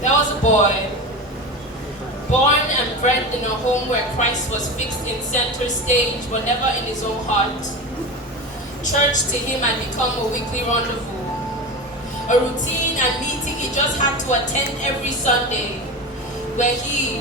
There was a boy, born and bred in a home where Christ was fixed in center stage, but never in his own heart. Church to him had become a weekly rendezvous, a routine and meeting he just had to attend every Sunday, where he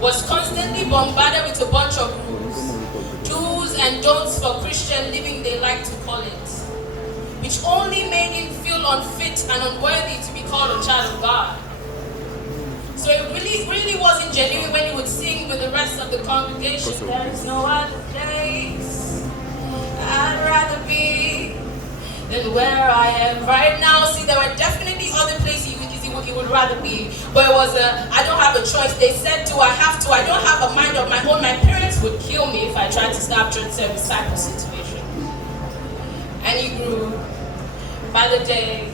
was constantly bombarded with a bunch of rules, do's and don'ts for Christian living, they like to call it, which only made him feel unfit and unworthy to be called a child of God. So it really wasn't genuine when he would sing with the rest of the congregation. There's no other place I'd rather be than where I am right now. See, there were definitely other places he would rather be, but it was I don't have a choice. They said to, I have to. I don't have a mind of my own. My parents would kill me if I tried to stop church service type of situation. And he grew by the day,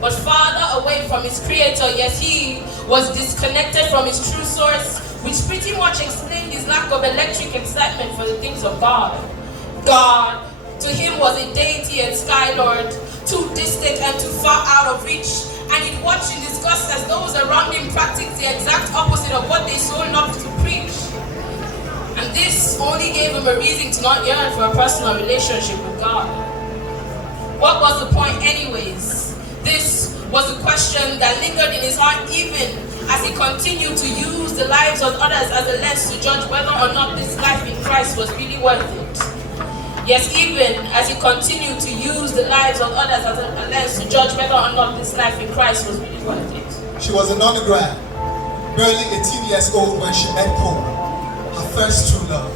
but farther away from his creator. Yes, he was disconnected from his true source, which pretty much explained his lack of electric excitement for the things of God. God, to him, was a deity and sky lord, too distant and too far out of reach, and he'd watch in disgust as those around him practiced the exact opposite of what they so loved to preach. And this only gave him a reason to not yearn for a personal relationship with God. What was the point anyways? This was a question that lingered in his heart even as he continued to use the lives of others as a lens to judge whether or not this life in Christ was really worth it. Yes, even as he continued to use the lives of others as a lens to judge whether or not this life in Christ was really worth it. She was an undergrad, barely 18 years old when she met Paul, her first true love.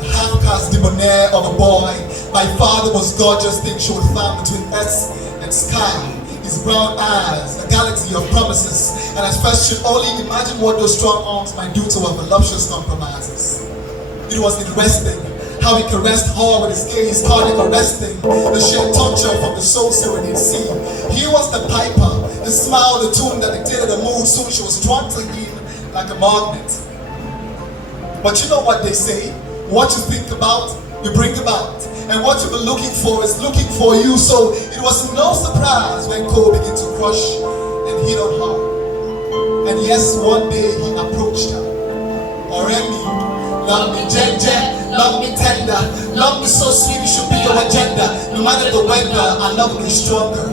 The half-caste debonair of a boy, by far the most gorgeous thing she would find between earth and sky. His brown eyes, a galaxy of promises, and at first she'd only imagine what those strong arms might do to her voluptuous compromises. It was interesting how he caressed her with his gaze, cardiac arresting, the sheer torture from the soul serenade scene. He was the piper, the smile, the tune that dictated the mood. Soon she was drawn to him like a magnet. But you know what they say, what you think about, you bring about. And what you've been looking for is looking for you. So it was no surprise when Cole began to crush and hit on her. And yes, one day he approached her. Already, love me Jenje, love me tender, love me so sweet, it should be your agenda. No matter the weather, I love me stronger.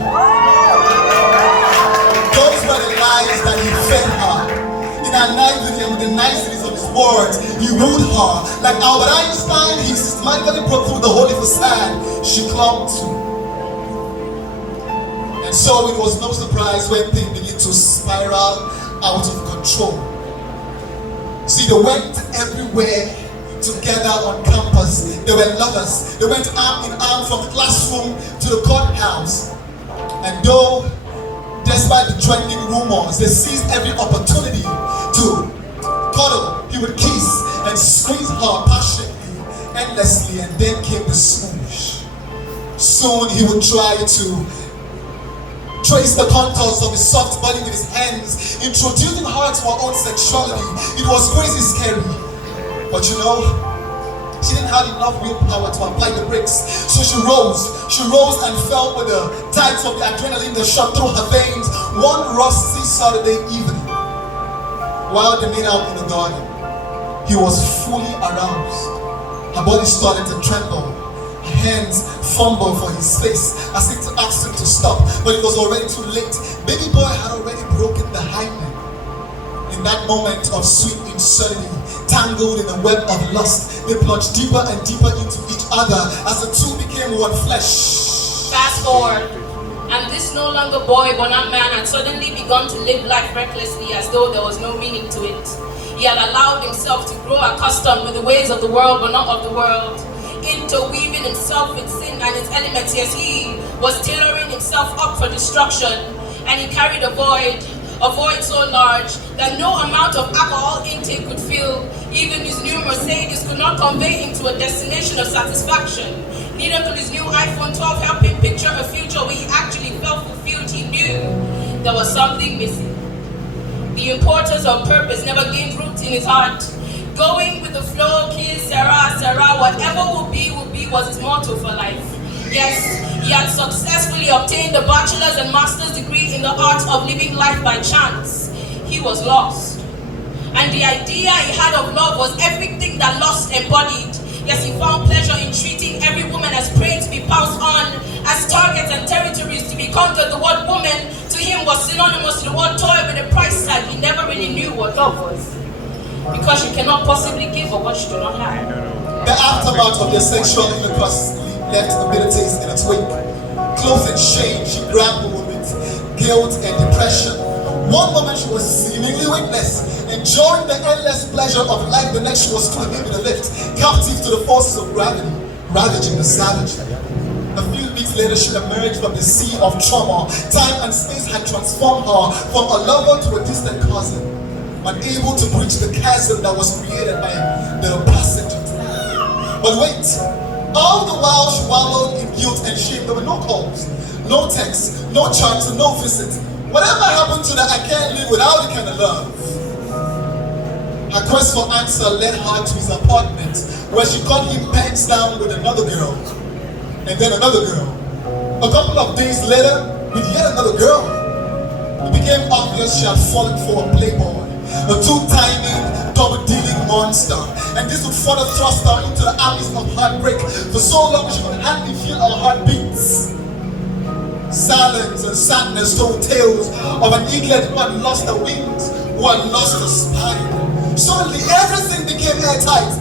Those were the lies that he fed her. In our naivety and with the niceties of his words, he wooed her. Like Albert Einstein, he systematically broke through the holy facade she clung to. And so it was no surprise when things began to spiral out of control. See, they went everywhere together on campus. They were lovers. They went arm in arm from the classroom to the courthouse. And though, despite the trending rumors, they seized every opportunity to cuddle. He would kiss and squeeze her passionately, endlessly, and then came the smooch. Soon he would try to trace the contours of his soft body with his hands, introducing her to her own sexuality. It was crazy scary. But you know, she didn't have enough willpower to apply the brakes. So she rose and fell with the tides of the adrenaline that shot through her veins one rusty Saturday evening. While they made out in the garden, he was fully aroused. Her body started to tremble. Her hands fumbled for his face as if to ask him to stop, but it was already too late. Baby boy had already broken the hymen. In that moment of sweet insanity, tangled in a web of lust, they plunged deeper and deeper into each other as the two became one flesh. Fast forward, and this no longer boy, but not man, had suddenly begun to live life recklessly as though there was no meaning to it. He had allowed himself to grow accustomed with the ways of the world, but not of the world, interweaving himself with sin and its elements. Yes, he was tailoring himself up for destruction, and he carried a void so large that no amount of alcohol intake could fill. Even his new Mercedes could not convey him to a destination of satisfaction. Neither could his new iPhone 12 help him picture a future where he actually felt fulfilled. He knew there was something missing. The importance of purpose never gained root in his heart. Going with the flow, kiss, Sarah, whatever will be, was his motto for life. Yes, he had successfully obtained a bachelor's and master's degree in the art of living life by chance. he was lost. And the idea he had of love was everything that lust embodied. Yes, he found pleasure in treating every woman as prey to be pounced on, as targets and territories to be conquered. The word woman to him was synonymous to the word toy with a price tag. He never really knew what love was, because you cannot possibly give for what you do not have. The aftermath of their sexual intercourse left a bitter taste in its wake. Clothed in shame, she grappled with guilt and depression. One moment she was seemingly weightless, enjoying the endless pleasure of life. The next she was swimming in a lift, captive to the forces of gravity, ravaging the savage. A few weeks later, she emerged from the sea of trauma. Time and space had transformed her from a lover to a distant cousin, unable to bridge the chasm that was created by the passage of time. But wait, all the while she wallowed in guilt and shame. There were no calls, no texts, no chats, and no visits. Whatever happened to that I can't live without the kind of love? Her quest for answer led her to his apartment, where she caught him pants down with another girl, and then another girl. A couple of days later, with yet another girl. It became obvious she had fallen for a playboy, a two-timing, double-dealing monster, and this would further thrust her into the abyss of heartbreak. For so long, she could hardly feel her heartbeats. Silence and sadness told tales of an eaglet who had lost her wings, who had lost her spine. Suddenly, everything became airtight.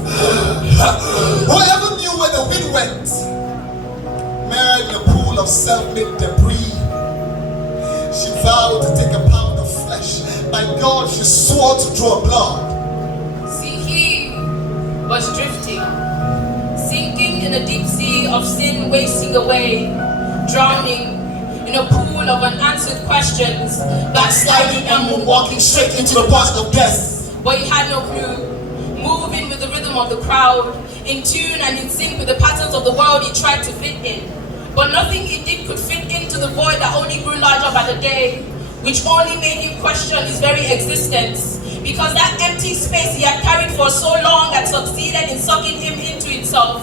Whoever knew where the wind went, married in a pool of self-made debris. She vowed to take a pound of flesh. By God, she swore to draw blood. See, he was drifting, sinking in a deep sea of sin, wasting away, drowning in a pool of unanswered questions, backsliding and moonwalking straight into the path of death. But he had no clue. Moving with the rhythm of the crowd, in tune and in sync with the patterns of the world he tried to fit in. But nothing he did could fit into the void that only grew larger by the day, which only made him question his very existence. Because that empty space he had carried for so long had succeeded in sucking him into itself,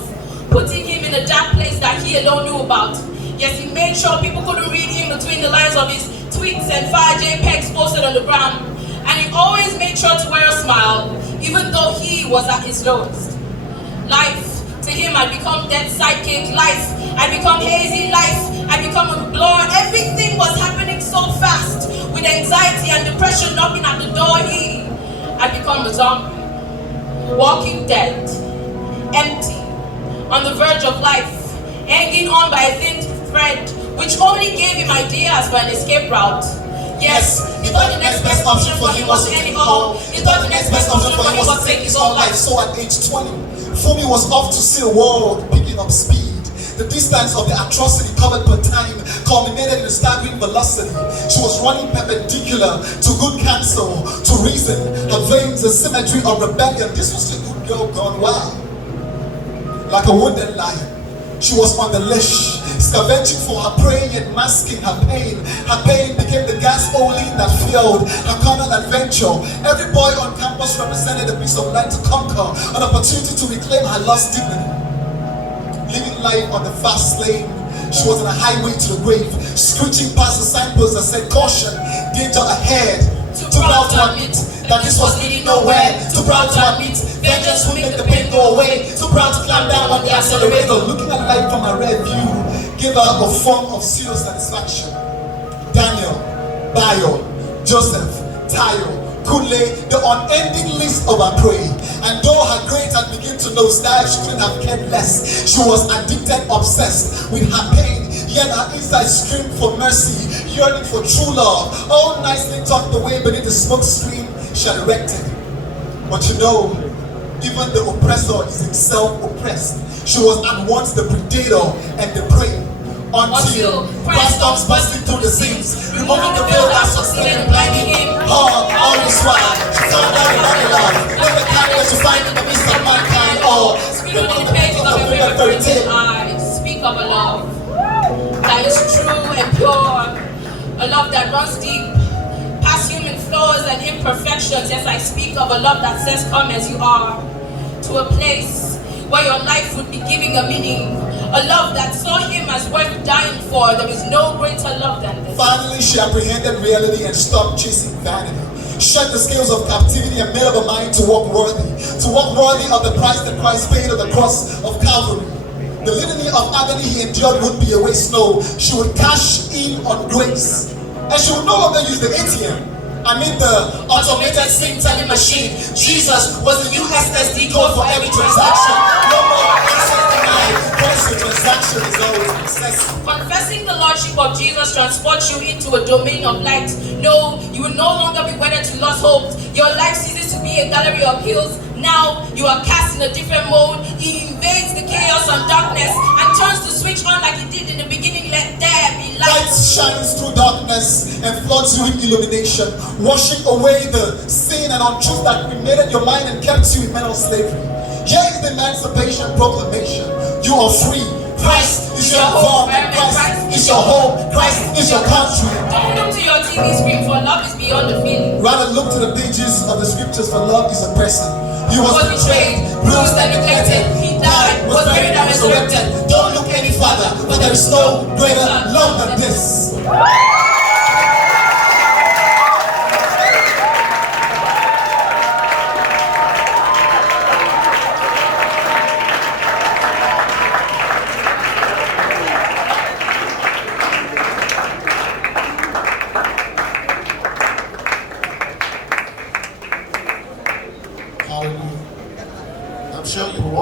putting him in a dark place that he alone knew about. Yes, he made sure people couldn't read him between the lines of his tweets and fire JPEGs posted on the gram. And he always made sure to wear a smile, even though he was at his lowest. Life to him had become dead sidekick. Life had become hazy. Life had become a blur. Everything was happening so fast, with anxiety and depression knocking at the door. He had become a zombie, walking dead, empty, on the verge of life, hanging on by a thin thread, which only gave him ideas for an escape route. Yes, he thought the next best option for him was to end it all. He thought the next best option for him was to take his own life. So at age 20, Fumi was off to see the world, picking up speed. The distance of the atrocity covered per time culminated in a staggering velocity. She was running perpendicular to good counsel, to reason, her veins a symmetry of rebellion. This was the good girl gone wild. Like a wounded lion, she was on the leash, scavenging for her prey yet masking her pain. Her pain became the gasoline that fueled her carnal adventure. Every boy on campus represented a piece of land to conquer, an opportunity to reclaim her lost dignity. Living life on the fast lane, she was on a highway to the grave, screeching past the signposts that said caution, danger ahead. Too proud to admit that this was leading nowhere. Too proud to admit vengeance will make the pain go away. Too proud to climb down on the accelerator. Looking at life from a rear view gave her a form of serious satisfaction. Daniel, Bayo, Joseph, Tayo, Kunle, the unending list of her prey. And though her grades had begun to nosedive, she couldn't have cared less. She was addicted, obsessed with her pain. Yet her inside screamed for mercy, yearning for true love. All nicely tucked away beneath the smoke screen she had erected. But you know, even the oppressor is himself oppressed. She was at once the predator and the prey. Until Christ comes busting through the seams, removing the veil that succeeded in blinding him. All this while, she found out about the love, never kind that you find in the midst of mankind. Or scribbled on the pages of your favorite fairy tale. I speak of a love that is true and pure, a love that runs deep, past human flaws and imperfections. Yes, I speak of a love that says, "Come as you are," to a place where your life would be giving a meaning. A love that saw him as worth dying for. There is no greater love than this. Finally, she apprehended reality and stopped chasing vanity. shed the scales of captivity and made up a mind to walk worthy of the price that Christ paid on the cross of Calvary. The litany of agony he endured would be a waste. No, she would cash in on grace, and she would no longer use the ATM. The automated SIM telling machine. Jesus was the USSD code for every transaction. No more access denied. Once the transaction is always accessible. Confessing the Lordship of Jesus transports you into a domain of light. No, you will no longer be wedded to lost hopes. Your life ceases to be a gallery of hills. Now you are cast in a different mode. He invades the chaos and darkness and turns the switch on like he did in the beginning. Let there be light. Light shines through darkness and floods you with illumination, washing away the sin and untruth that cremated your mind and kept you in mental slavery. Here is the emancipation proclamation. You are free. Christ is your home. Christ is your home. Christ is your country. Don't look to your TV screen, for love is beyond the feeling. Rather look to the pages of the scriptures, for love is a person. He was betrayed, bruised and neglected. He died, was buried and resurrected. Don't look any further, but there is no greater love than this.